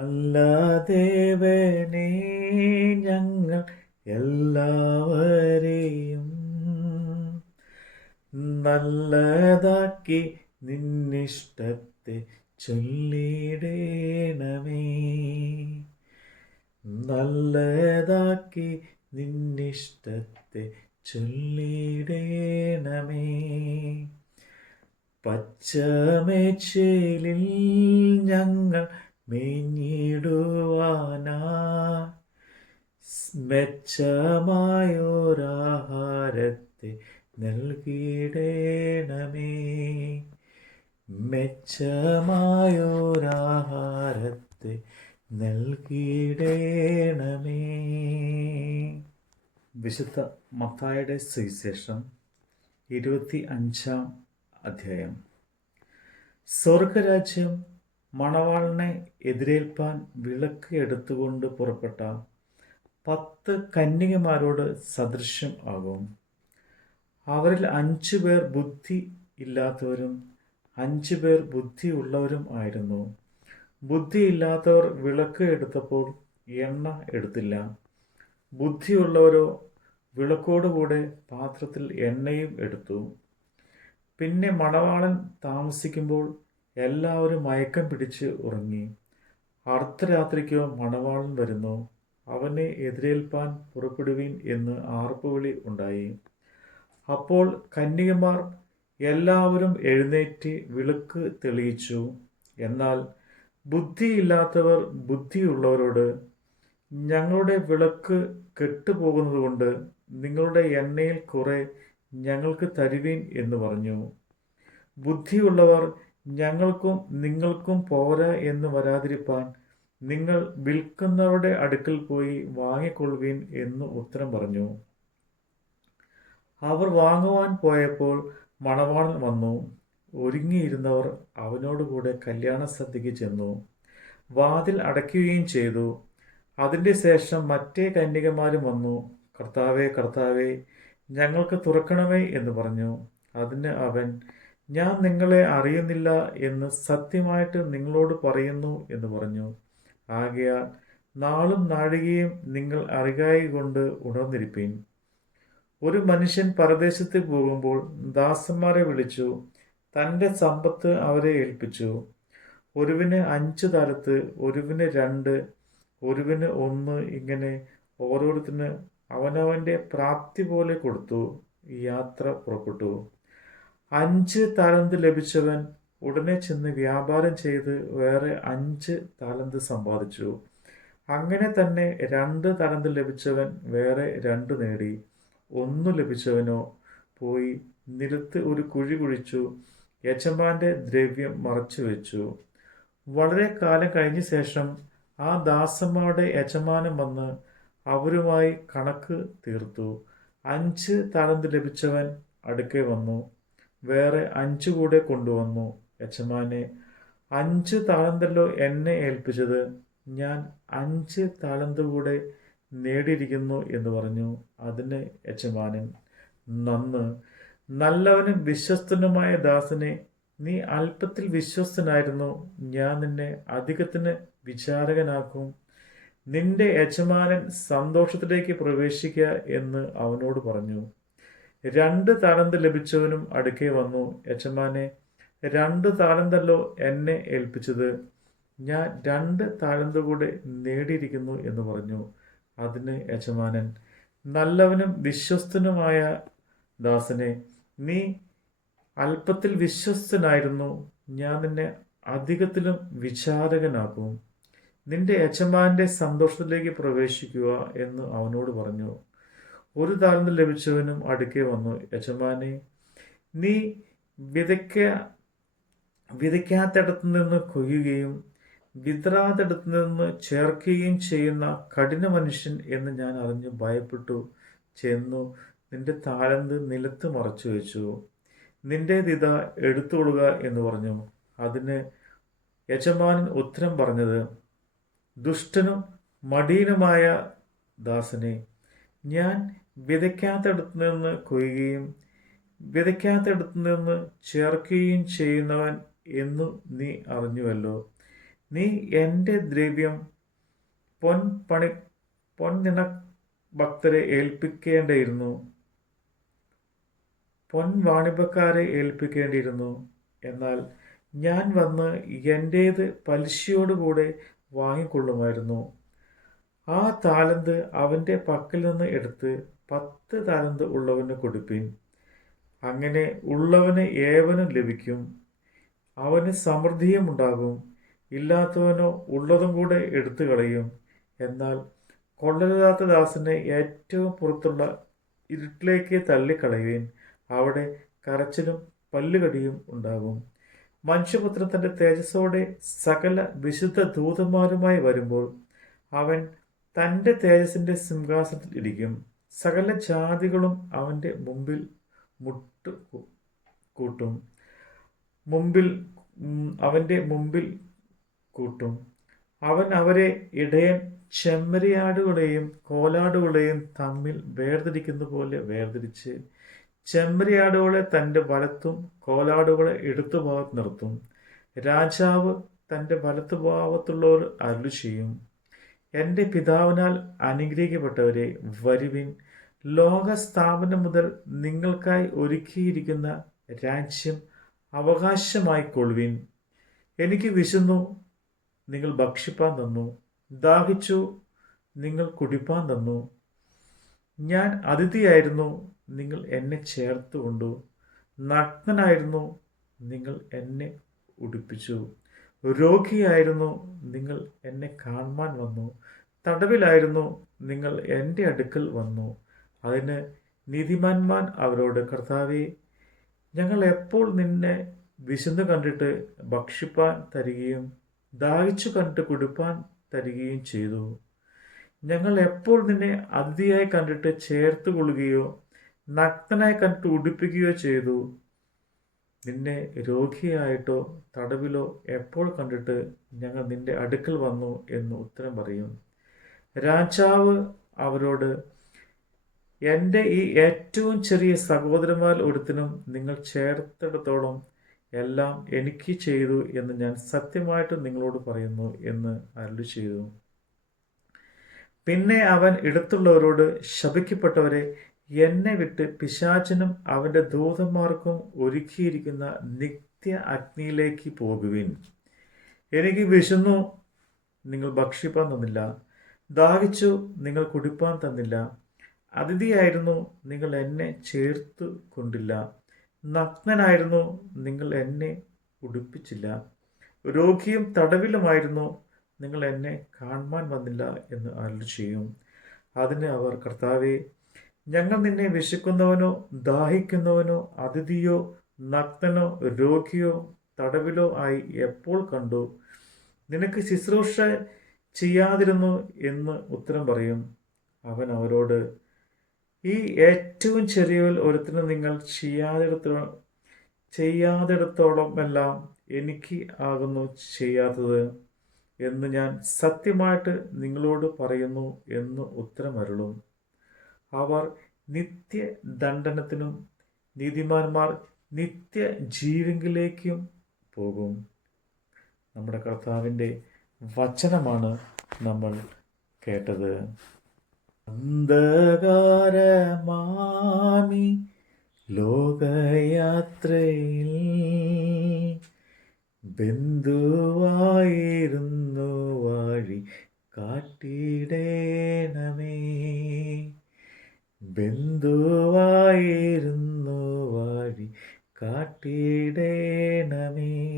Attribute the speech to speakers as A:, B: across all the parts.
A: നല്ല ദേവനെ ഞങ്ങൾ എല്ലാവരെയും നല്ലതാക്കി നിന്നിഷ്ടത്തെ ചൊല്ലിടേണമേ. നല്ലതാക്കി നിന്നിഷ്ടത്തെ ചൊല്ലിടേണമേ. പച്ചമേച്ചേലിൽ ഞങ്ങൾ മേഞ്ഞിടുവാനാ മെച്ചമായൊരാഹാരത്തെ നൽകിയിടേണമേ. മെച്ചമായൊരാഹാരത്തെ നൽകിയിടേണമേ. വിശുദ്ധ മത്തായുടെ സുവിശേഷം ഇരുപത്തി അഞ്ചാം അധ്യായം. സ്വർഗരാജ്യം മണവാളിനെ എതിരേൽപ്പാൻ വിളക്ക് എടുത്തുകൊണ്ട് പുറപ്പെട്ട പത്ത് കന്യകമാരോട് സദൃശ്യം ആകും. അവരിൽ അഞ്ചു പേർ ബുദ്ധി ഇല്ലാത്തവരും അഞ്ചു പേർ ബുദ്ധിയുള്ളവരും ആയിരുന്നു. ബുദ്ധിയില്ലാത്തവർ വിളക്ക് എടുത്തപ്പോൾ എണ്ണ എടുത്തില്ല. ബുദ്ധിയുള്ളവരോ വിളക്കോടുകൂടെ പാത്രത്തിൽ എണ്ണയും എടുത്തു. പിന്നെ മണവാളൻ താമസിക്കുമ്പോൾ എല്ലാവരും മയക്കം പിടിച്ച് ഉറങ്ങി. അർദ്ധരാത്രിക്കോ മണവാളൻ വരുന്നു. അവനെ എതിരേൽപ്പാൻ പുറപ്പെടുവീൻ എന്ന് ആർപ്പുവിളി ഉണ്ടായി. അപ്പോൾ കന്യകമാർ എല്ലാവരും എഴുന്നേറ്റ് വിളക്ക് തെളിയിച്ചു. എന്നാൽ ബുദ്ധിയില്ലാത്തവർ ബുദ്ധിയുള്ളവരോട് ഞങ്ങളുടെ വിളക്ക് കെട്ടുപോകുന്നതുകൊണ്ട് നിങ്ങളുടെ എണ്ണയിൽ കുറെ ഞങ്ങൾക്ക് തരുവീൻ എന്ന് പറഞ്ഞു. ബുദ്ധിയുള്ളവർ ഞങ്ങൾക്കും നിങ്ങൾക്കും പോരാ എന്ന് വരാതിരിപ്പാൻ നിങ്ങൾ വിൽക്കുന്നവരുടെ അടുക്കൽ പോയി വാങ്ങിക്കൊള്ളുവീൻ എന്ന് ഉത്തരം പറഞ്ഞു. അവർ വാങ്ങുവാൻ പോയപ്പോൾ മണവാളൻ വന്നു. ഒരുങ്ങിയിരുന്നവർ അവനോടുകൂടെ കല്യാണ സദ്യക്ക് ചെന്നു. വാതിൽ അടയ്ക്കുകയും ചെയ്തു. അതിന്റെ ശേഷം മറ്റേ കന്യകമാരും വന്നു. കർത്താവേ കർത്താവേ ഞങ്ങൾക്ക് തുറക്കണമേ എന്ന് പറഞ്ഞു. അതിന് അവൻ ഞാൻ നിങ്ങളെ അറിയുന്നില്ല എന്ന് സത്യമായിട്ട് നിങ്ങളോട് പറയുന്നു എന്ന് പറഞ്ഞു. ആകയാൽ നാളും നാഴികയും നിങ്ങൾ അറിയായി കൊണ്ട് ഉണർന്നിരിപ്പീൻ. ഒരു മനുഷ്യൻ പരദേശത്ത് പോകുമ്പോൾ ദാസന്മാരെ വിളിച്ചു തന്റെ സമ്പത്ത് അവരെ ഏൽപ്പിച്ചു. ഒരുവിന് അഞ്ച് തലത്ത് ഒരുവിന് രണ്ട് ഒരുവിന് ഒന്ന് ഇങ്ങനെ ഓരോരുത്തരും അവനവന്റെ പ്രാപ്തി പോലെ കൊടുത്തു യാത്ര പുറപ്പെട്ടു. അഞ്ച് താലന്ത് ലഭിച്ചവൻ ഉടനെ ചെന്ന് വ്യാപാരം ചെയ്ത് വേറെ അഞ്ച് താലന്ത് സമ്പാദിച്ചു. അങ്ങനെ തന്നെ രണ്ട് താലന്ത് ലഭിച്ചവൻ വേറെ രണ്ട് നേടി. ഒന്ന് ലഭിച്ചവനോ പോയി നിലത്ത് ഒരു കുഴി കുഴിച്ചു യജമാന്റെ ദ്രവ്യം മറച്ചു വെച്ചു. വളരെ കാലം കഴിഞ്ഞ ശേഷം ആ ദാസന്മാരുടെ യജമാനം വന്ന് അവരുമായി കണക്ക് തീർത്തു. അഞ്ച് താലന്ത് ലഭിച്ചവൻ അടുക്കെ വന്നു. വേറെ അഞ്ച് കൂടെ കൊണ്ടുവന്നു. യജമാനെ അഞ്ച് താളന്തല്ലോ എന്നെ ഏൽപ്പിച്ചത്. ഞാൻ അഞ്ച് താളന്ത് കൂടെ നേടിയിരിക്കുന്നു എന്ന് പറഞ്ഞു. അതിന് യജമാനൻ നന്ന് നല്ലവനും വിശ്വസ്തനുമായ ദാസനെ നീ അല്പത്തിൽ വിശ്വസ്തനായിരുന്നു. ഞാൻ നിന്നെ അധികത്തിന് വിചാരകനാക്കും. നിന്റെ യജമാനൻ സന്തോഷത്തിലേക്ക് പ്രവേശിക്കുക എന്ന് അവനോട് പറഞ്ഞു. രണ്ട് താലന്ത് ലഭിച്ചവനും അടുക്കെ വന്നു. യജമാനെ രണ്ട് താലന്തല്ലോ എന്നെ ഏൽപ്പിച്ചത്. ഞാൻ രണ്ട് താലന്ത് കൂടെ നേടിയിരിക്കുന്നു എന്ന് പറഞ്ഞു. അതിന് യജമാനൻ നല്ലവനും വിശ്വസ്തനുമായ ദാസനെ നീ അല്പത്തിൽ വിശ്വസ്തനായിരുന്നു. ഞാൻ നിന്നെ അധികത്തിലും വിചാരകനാക്കും. നിന്റെ യജമാന്റെ സന്തോഷത്തിലേക്ക് പ്രവേശിക്കുക എന്ന് അവനോട് പറഞ്ഞു. ഒരു താഴ്ന്ന് ലഭിച്ചവനും അടുക്കെ വന്നു. യജമാനെ നീ വിതയ്ക്ക വിതയ്ക്കാത്തിടത്തു നിന്ന് കൊയ്യുകയും വിതറാത്തിടത്തു നിന്ന് ചേർക്കുകയും ചെയ്യുന്ന കഠിന മനുഷ്യൻ എന്ന് ഞാൻ അറിഞ്ഞു ഭയപ്പെട്ടു. ചെന്നു നിന്റെ താലന്ത് നിലത്ത് മറച്ചു വെച്ചു. നിന്റെ ദിത എടുത്തുകൊള്ളുക എന്ന് പറഞ്ഞു. അതിന് യജമാനൻ ഉത്തരം പറഞ്ഞത് ദുഷ്ടനും മടീനുമായ ദാസനെ ഞാൻ വിതയ്ക്കാത്തടത്ത് നിന്ന് കൊയ്യുകയും വിതയ്ക്കാത്തടത്ത് നിന്ന് ചേർക്കുകയും ചെയ്യുന്നവൻ എന്നു നീ അറിഞ്ഞുവല്ലോ. നീ എന്റെ ദ്രവ്യം പൊൻ പണി പൊൻനിണ ഭക്തരെ ഏൽപ്പിക്കേണ്ടിയിരുന്നു. പൊൻ വാണിഭക്കാരെ ഏൽപ്പിക്കേണ്ടിയിരുന്നു. എന്നാൽ ഞാൻ വന്ന് എന്റേത് പലിശയോടുകൂടെ വാങ്ങിക്കൊള്ളുമായിരുന്നു. ആ താലന്ത് അവന്റെ പക്കൽ നിന്ന് എടുത്ത് പത്ത് താലന്ത് ഉള്ളവന് കൊടുപ്പിൻ. അങ്ങനെ ഉള്ളവന് ഏവനും ലഭിക്കും. അവന് സമൃദ്ധിയും ഉണ്ടാകും ഇല്ലാത്തവനോ ഉള്ളതും കൂടെ എടുത്തു കളയും. എന്നാൽ കൊള്ളരുതാത്ത ദാസനെ ഏറ്റവും പുറത്തുള്ള ഇരുട്ടിലേക്ക് തള്ളിക്കളയുവിൻ. അവിടെ കരച്ചിലും പല്ലുകടിയും ഉണ്ടാകും. മനുഷ്യപുത്രൻ തന്റെ തേജസ്സോടെ സകല വിശുദ്ധ ദൂതന്മാരുമായി വരുമ്പോൾ അവൻ തന്റെ തേജസ്സിന്റെ സിംഹാസനത്തിൽ ഇരിക്കും സകല ജാതികളും അവന്റെ മുമ്പിൽ മുട്ട് കൂട്ടും. മുമ്പിൽ അവന്റെ മുമ്പിൽ കൂട്ടും. അവൻ അവരെ ഇടയൻ ചെമ്മരിയാടുകളെയും കോലാടുകളെയും തമ്മിൽ വേർതിരിക്കുന്ന പോലെ വേർതിരിച്ച് ചെമ്മരിയാടുകളെ തന്റെ വലത്തും കോലാടുകളെ എടുത്തുഭാഗത്ത് നിർത്തും. രാജാവ് തന്റെ വലത്തുഭാവത്തുള്ളവർ അരുളി ചെയ്യും എന്റെ പിതാവിനാൽ അനുഗ്രഹിക്കപ്പെട്ടവരെ വരുവിൻ. ലോകസ്ഥാപനം മുതൽ നിങ്ങൾക്കായി ഒരുക്കിയിരിക്കുന്ന രാജ്യം അവകാശമായി കൊള്ളുവിൻ. എനിക്ക് വിശന്നു. നിങ്ങൾ ഭക്ഷിപ്പാൻ തന്നു. ദാഹിച്ചു. നിങ്ങൾ കുടിപ്പാൻ തന്നു. ഞാൻ അതിഥിയായിരുന്നു. നിങ്ങൾ എന്നെ ചേർത്തുകൊണ്ടു. നഗ്നനായിരുന്നു. നിങ്ങൾ എന്നെ ഉടുപ്പിച്ചു. രോഗിയായിരുന്നു നിങ്ങൾ എന്നെ കാണുവാൻ വന്നു. തടവിലായിരുന്നു നിങ്ങൾ എന്റെ അടുക്കൽ വന്നു. അതിന് നീതിമാന്മാൻ അവരോട് കർത്താവെ ഞങ്ങൾ എപ്പോൾ നിന്നെ വിശന്നു കണ്ടിട്ട് ഭക്ഷിപ്പാൻ തരികയും ദാഹിച്ചു കണ്ടിട്ട് കുടിപ്പാൻ തരികയും ചെയ്തു? ഞങ്ങൾ എപ്പോൾ നിന്നെ അതിഥിയായി കണ്ടിട്ട് ചേർത്ത് കൊള്ളുകയോ നഗ്നനായി കണ്ടിട്ട് ഉടുപ്പിക്കുകയോ ചെയ്തു? നിന്നെ രോഗിയായിട്ടോ തടവിലോ എപ്പോൾ കണ്ടിട്ട് ഞങ്ങൾ നിന്റെ അടുക്കൽ വന്നു എന്ന് ഉത്തരം പറയും. രാജാവ് അവരോട് എന്റെ ഈ ഏറ്റവും ചെറിയ സഹോദരന്മാർ ഒരുത്തിനും നിങ്ങൾ ചേർത്തിടത്തോളം എല്ലാം എനിക്ക് ചെയ്തു എന്ന് ഞാൻ സത്യമായിട്ട് നിങ്ങളോട് പറയുന്നു എന്ന് അരുളി ചെയ്തു. പിന്നെ അവൻ ഇടത്തുള്ളവരോട് ശപിക്കപ്പെട്ടവരെ എന്നെ വിട്ട് പിശാചനും അവന്റെ ദൂതന്മാർക്കും ഒരുക്കിയിരിക്കുന്ന നിത്യ അഗ്നിയിലേക്ക് പോകുവിൻ. എനിക്ക് വിശന്നു നിങ്ങൾ ഭക്ഷിപ്പാൻ തന്നില്ല. ദാഹിച്ചു നിങ്ങൾ കുടിപ്പാൻ തന്നില്ല. അതിഥിയായിരുന്നു നിങ്ങൾ എന്നെ ചേർത്തു കൊണ്ടില്ല. നഗ്നനായിരുന്നു നിങ്ങൾ എന്നെ ഉടുപ്പിച്ചില്ല. രോഗിയും തടവിലുമായിരുന്നു നിങ്ങൾ എന്നെ കാണുവാൻ വന്നില്ല എന്ന് അരുൾ ചെയ്യും അതിന് അവർ കർത്താവെ ഞങ്ങൾ നിന്നെ വിശക്കുന്നവനോ ദാഹിക്കുന്നവനോ അതിഥിയോ നഗ്നനോ രോഗിയോ തടവിലോ ആയി എപ്പോൾ കണ്ടു? നിനക്ക് ശുശ്രൂഷ ചെയ്യാതിരുന്നു എന്ന് ഉത്തരം പറയും. അവൻ അവരോട് ഈ ഏറ്റവും ചെറിയവൽ ഒരുത്തിന് നിങ്ങൾ ചെയ്യാതിടത്തോളം ചെയ്യാതിടത്തോളം എല്ലാം എനിക്ക് ആകുന്നു ചെയ്യാത്തത് എന്ന് ഞാൻ സത്യമായിട്ട് നിങ്ങളോട് പറയുന്നു എന്ന് ഉത്തരമരുളും അവർ നിത്യ ദണ്ഡനത്തിനും നീതിമാന്മാർ നിത്യ ജീവിങ്കിലേക്കും പോകും. നമ്മുടെ കർത്താവിന്റെ വചനമാണ് നമ്മൾ കേട്ടത്. അന്ധകാരമാമി ലോകയാത്രയിൽ ബന്ധുവായിരുന്നു വഴി കാട്ടിടേണമേ. ബന്ധുവായിരുന്നു വഴി കാട്ടിടേണമേ.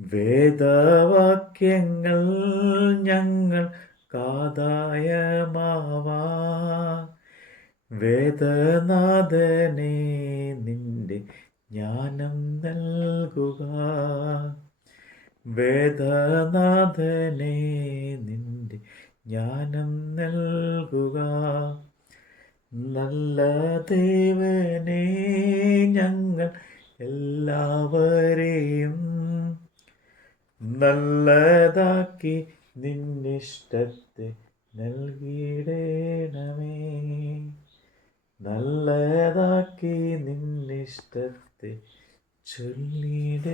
A: വേദവാക്യങ്ങൾ ഞങ്ങൾ കാതായമാവാ വേദനാഥനെ നിന്റെ ജ്ഞാനം നൽകുക. വേദനാഥനെ നിന്റെ ജ്ഞാനം നൽകുക. നല്ല ദേവനെ ഞങ്ങൾ എല്ലാവരെയും നല്ലതാക്കി നിന്നിഷ്ടത്തെ നൽകിയിടേണമേ. നല്ലതാക്കി നിന്നിഷ്ടത്തെ ചൊല്ലിടേണമേ